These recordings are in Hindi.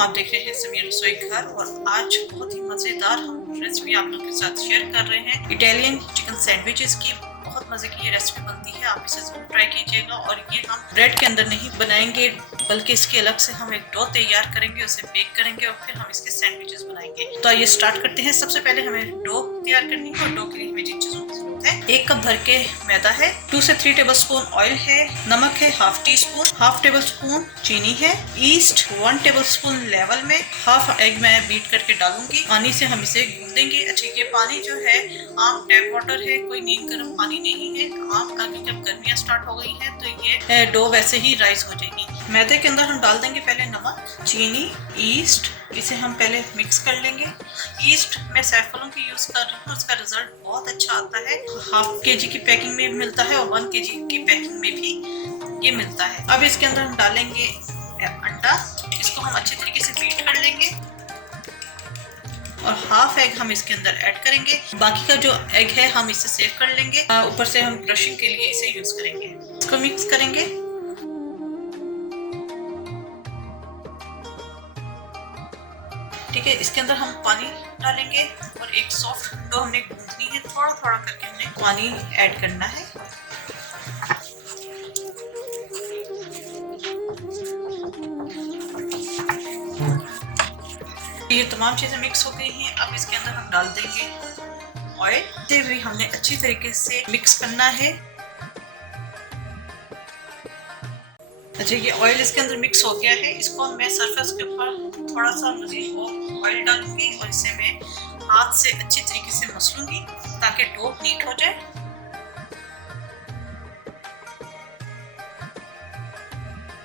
आप देख रहे हैं समीर रसोई घर और आज बहुत ही मज़ेदार हम रेसिपी आप लोगों के साथ शेयर कर रहे हैं। इटालियन चिकन सैंडविचेस की बहुत मज़े की ये रेसिपी बनती है, आप इसे जरूर ट्राई कीजिएगा। और ये हम ब्रेड के अंदर नहीं बनाएंगे बल्कि इसके अलग से हम एक डो तैयार करेंगे, उसे बेक करेंगे और फिर हम इसके सैंडविचेस बनाएंगे। तो आइए स्टार्ट करते हैं। सबसे पहले हमें डो तैयार करनी है और डो के लिए हमें जिन चीज़ों की जरूरत है, 1 कप भर के मैदा है, 2 से 3 टेबलस्पून ऑयल है, नमक है half tea spoon, half table spoon चीनी है, ईस्ट 1 टेबलस्पून लेवल में, हाफ एग मैं बीट करके डालूंगी। पानी से हम इसे गूंदेंगे। अच्छा, ये पानी जो है आम टैप वाटर है, कोई नीम गर्म पानी नहीं है। आम आगे जब गर्मियाँ स्टार्ट हो गई है तो ये डो वैसे ही राइस हो जाएगी। मैदे के अंदर हम डाल देंगे पहले नमक, चीनी, ईस्ट, इसे हम पहले मिक्स कर लेंगे। ईस्ट मैं सैफरोन की यूज कर रही हूँ, उसका रिजल्ट बहुत अच्छा आता है। हाफ केजी की पैकिंग में मिलता है और 1 केजी की पैकिंग में भी ये मिलता है। अब इसके अंदर हम डालेंगे अंडा, इसको हम अच्छे तरीके से बीट कर लेंगे और हाफ एग हम इसके अंदर ऐड करेंगे। बाकी का जो एग है हम इसे सेव कर लेंगे, ऊपर से हम क्रशिंग के लिए इसे यूज करेंगे। इसको मिक्स करेंगे। ठीक है, इसके अंदर हम पानी डालेंगे और एक सॉफ्ट डो हमने गूंथनी है, थोड़ा थोड़ा करके हमने पानी ऐड करना है। ये तमाम चीजें मिक्स हो गई हैं। अब इसके अंदर हम डाल देंगे ऑयल, इसे भी हमने अच्छी तरीके से मिक्स करना है। अच्छा, ये ऑयल इसके अंदर मिक्स हो गया है, इसको मैं सरफेस के ऊपर थोड़ा सा मजीद ऑयल डालूंगी और इसे मैं हाथ से अच्छी तरीके से मसलूंगी ताकि डो नीट हो जाए।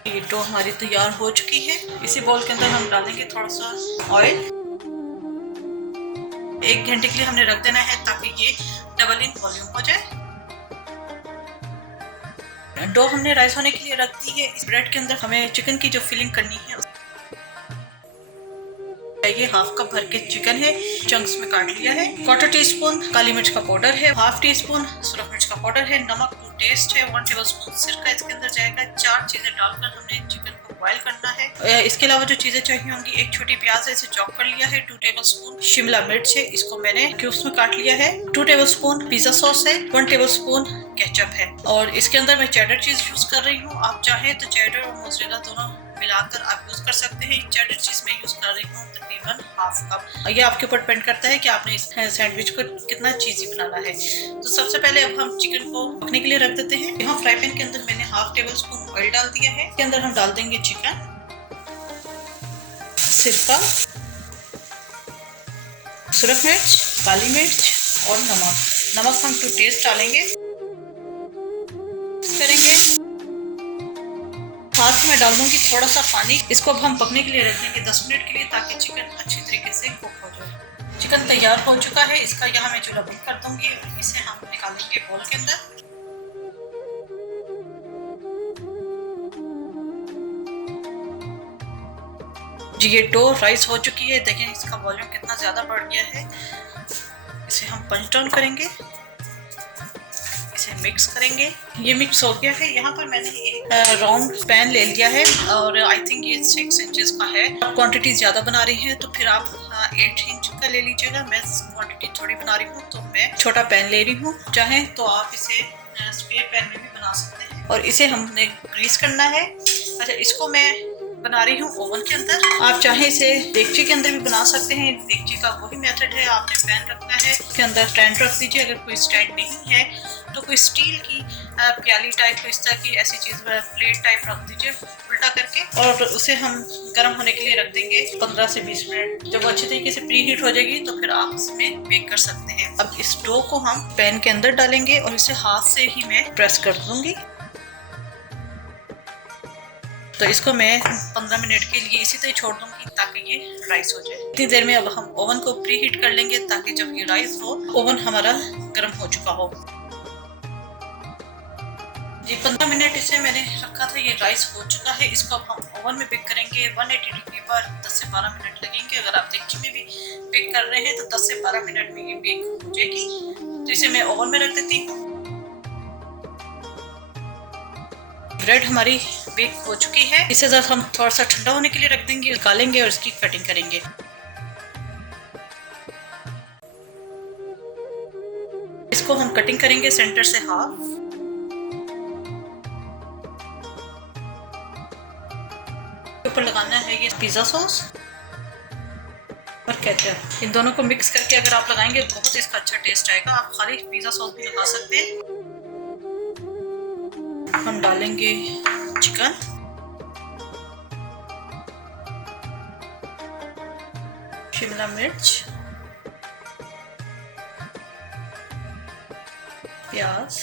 ये डो हमारी तैयार हो चुकी है। इसी बाउल के अंदर हम डालेंगे थोड़ा सा ऑयल। 1 घंटे के लिए हमने रख देना है ताकि ये डबल इन वॉल्यूम हो जाए। डो हमने राइस होने के लिए रख दी है। इस ब्रेड के अंदर हमें चिकन की जो फिलिंग करनी है, ये हाफ कप भर के चिकन है, चंक्स में काट लिया है। 1/4 टीस्पून काली मिर्च का पाउडर है, हाफ टी स्पून सुरख मिर्च का पाउडर है, नमक टू टेस्ट है, 1 टेबलस्पून सिरका इसके अंदर जाएगा। 4 चीजें डालकर हमने चिकन को बॉईल करना है। इसके अलावा जो चीजें चाहिए होंगी, 1 छोटी प्याज है, इसे चॉप कर लिया है, 2 टेबलस्पून शिमला मिर्च है, इसको मैंने क्यूब्स में काट लिया है, 2 टेबलस्पून पिज्जा सॉस है, 1 टेबलस्पून केचप है और इसके अंदर मैं चेडर चीज यूज कर रही हूँ। आप चाहे तो चेडर और मोज़रेला दोनों मिलाकर आप यूज कर सकते हैं। चेडर चीज मैं यूज कर रही हूँ तकरीबन हाफ कप। ये आपके ऊपर डिपेंड करता है कि आपने इस सैंडविच को कितना चीजी बनाना है। तो सबसे पहले अब हम चिकन को पकने के लिए रख देते हैं। यहाँ फ्राई पैन के अंदर मैंने हाफ टेबल स्पून ऑयल डाल दिया है। इसके अंदर हम डाल देंगे चिकन, सिरका, सुरख मिर्च, काली मिर्च और नमक। नमक हम टू टेस्ट डालेंगे, करेंगे। साथ में डाल दूंगी थोड़ा सा पानी। इसको अब हम पकने के लिए रख देंगे 10 मिनट के लिए ताकि चिकन अच्छी तरीके से कुक हो जाए। चिकन तैयार हो चुका है, इसका यहाँ मैं चूल्हा बंद कर दूंगी और इसे हम निकालेंगे बोल के अंदर। जी, ये डो राइस हो चुकी है, देखें इसका वॉल्यूम कितना ज्यादा बढ़ गया है। इसे हम पंच डाउन करेंगे, इसे मिक्स करेंगे। ये मिक्स हो गया है। यहाँ पर मैंने एक राउंड पैन ले लिया है और आई थिंक ये 6 इंचेस का है। क्वांटिटी ज़्यादा बना रही है तो फिर आप 8 इंच का ले लीजिएगा। मैं क्वांटिटी थोड़ी बना रही हूँ तो मैं छोटा पैन ले रही हूँ। चाहें तो आप इसे स्क्वायर पैन में भी बना सकते हैं और इसे हमने ग्रीस करना है। अच्छा, इसको मैं बना रही हूँ ओवन के अंदर। आप चाहे इसे देगची के अंदर भी बना सकते हैं। देगची का वही मेथड है, आपने पैन रखना है, उसके अंदर स्टैंड रख दीजिए। अगर कोई स्टैंड नहीं है तो कोई स्टील की प्याली टाइप इस तरह की ऐसी चीज प्लेट टाइप रख दीजिए उल्टा करके और उसे हम गर्म होने के लिए रख देंगे 15 से 20 मिनट। जब वो अच्छी तरीके से प्री हीट हो जाएगी तो फिर आप इसमें बेक कर सकते हैं। अब इस डो को हम पैन के अंदर डालेंगे और इसे हाथ से ही मैं प्रेस कर दूंगी। तो इसको मैं 15 मिनट के लिए इसी तरह छोड़ दूंगी ताकि ये राइस हो जाए। इतनी देर में अब हम ओवन को प्री हीट कर लेंगे ताकि जब ये राइस हो ओवन हमारा गर्म हो चुका हो। जी, 15 मिनट इसे मैंने रखा था, ये राइस हो चुका है। इसको अब हम ओवन में बेक करेंगे 180 डिग्री पर 10 से 12 मिनट लगेंगे। अगर आप देगची में भी बेक कर रहे हैं तो 10 से 12 मिनट में ये बेक हो जाएगी। तो इसे मैं ओवन में रख देती हूँ। ब्रेड हमारी बेक हो चुकी है। इसे ज़रा हम थोड़ा सा ठंडा होने के लिए रख देंगे, निकालेंगे और इसकी कटिंग करेंगे। इसको हम कटिंग करेंगे सेंटर से हाफ। ऊपर लगाना है ये पिज़्ज़ा सॉस और केचप। इन दोनों को मिक्स करके अगर आप लगाएंगे बहुत इसका अच्छा टेस्ट आएगा। आप खाली पिज़्ज़ा सॉस भी लगा सकते हैं। हम डालेंगे चिकन, शिमला मिर्च, प्याज,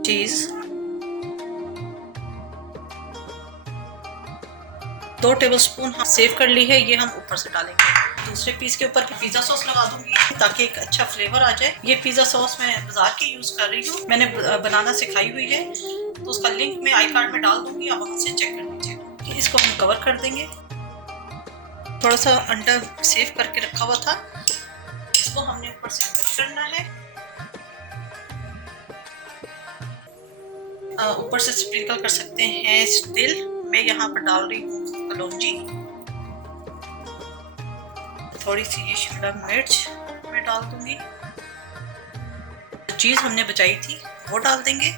चीज, 2 टेबलस्पून हम सेव कर ली है, ये हम ऊपर से डालेंगे। दूसरे पीस के ऊपर पिज़्ज़ा सॉस लगा दूंगी ताकि एक अच्छा फ्लेवर आ जाए। ये पिज़्ज़ा सॉस मैं बाजार की यूज कर रही हूँ, मैंने बनाना सिखाई हुई है, तो उसका लिंक मैं आई कार्ड में डाल दूंगी, आप वहां से चेक कर लीजिएगा। इसको हम कवर कर देंगे। थोड़ा सा अंडा सेव करके रखा हुआ था, इसको हमने ऊपर से कट करना है। ऊपर से स्प्रिंकल कर सकते हैं तिल। मैं यहाँ पर डाल रही हूँ कलौंजी, थोड़ी सी ये शिमला मिर्च मैं डाल दूंगी। चीज हमने बचाई थी वो डाल देंगे।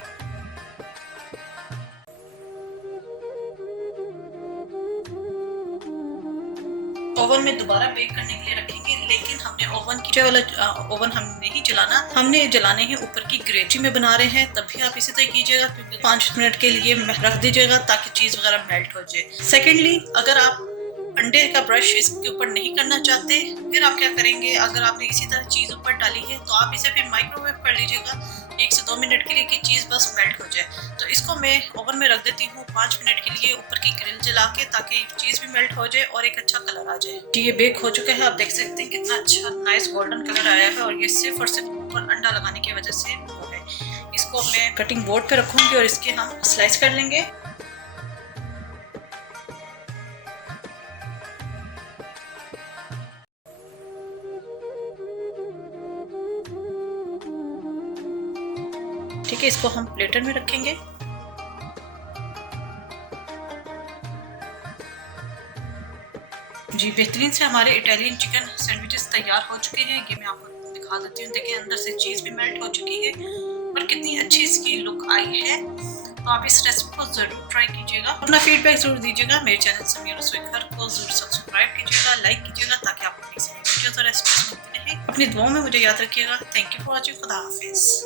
ओवन में दोबारा बेक करने के लिए रखेंगे, लेकिन हमने ओवन हम नहीं जलाना, हमने जलाने हैं ऊपर की ग्रेवी में बना रहे हैं। तब भी आप इसी तरह कीजिएगा, क्योंकि 5 मिनट के लिए रख दीजिएगा ताकि चीज वगैरह मेल्ट हो जाए। सेकेंडली, अगर आप अंडे का ब्रश इसके ऊपर नहीं करना चाहते, फिर आप क्या करेंगे, अगर आपने इसी तरह चीज ऊपर डाली है तो आप इसे फिर माइक्रोवेव कर लीजिएगा 1 से 2 मिनट के लिए कि चीज बस मेल्ट हो जाए। तो इसको मैं ओवन में रख देती हूँ 5 मिनट के लिए ऊपर की ग्रिल जला के, ताकि चीज भी मेल्ट हो जाए और एक अच्छा कलर आ जाए। ये बेक हो चुका है, आप देख सकते हैं कितना अच्छा नाइस गोल्डन कलर आया है, और ये सिर्फ और सिर्फ ऊपर अंडा लगाने की वजह से वो है। इसको मैं कटिंग बोर्ड पे रखूंगी और इसके हम स्लाइस कर लेंगे। ठीक है, इसको हम प्लेटर में रखेंगे। जी, बेहतरीन से हमारे इटालियन चिकन सैंडविचेस तैयार हो चुके हैं। ये मैं आपको दिखा देती हूँ। देखिए अंदर से चीज़ भी मेल्ट हो चुकी है और कितनी अच्छी इसकी लुक आई है। तो आप इस रेसिपी को ज़रूर ट्राई कीजिएगा, अपना फीडबैक ज़रूर दीजिएगा। मेरे चैनल समीरा रसोई घर को ज़रूर सब्सक्राइब कीजिएगा, लाइक कीजिएगा, ताकि आपको नई वीडियोज़ और रेसिपीज मिलती रहें। अपनी दुआओं में मुझे याद रखिएगा। Thank you for watching. खुदा हाफिज़।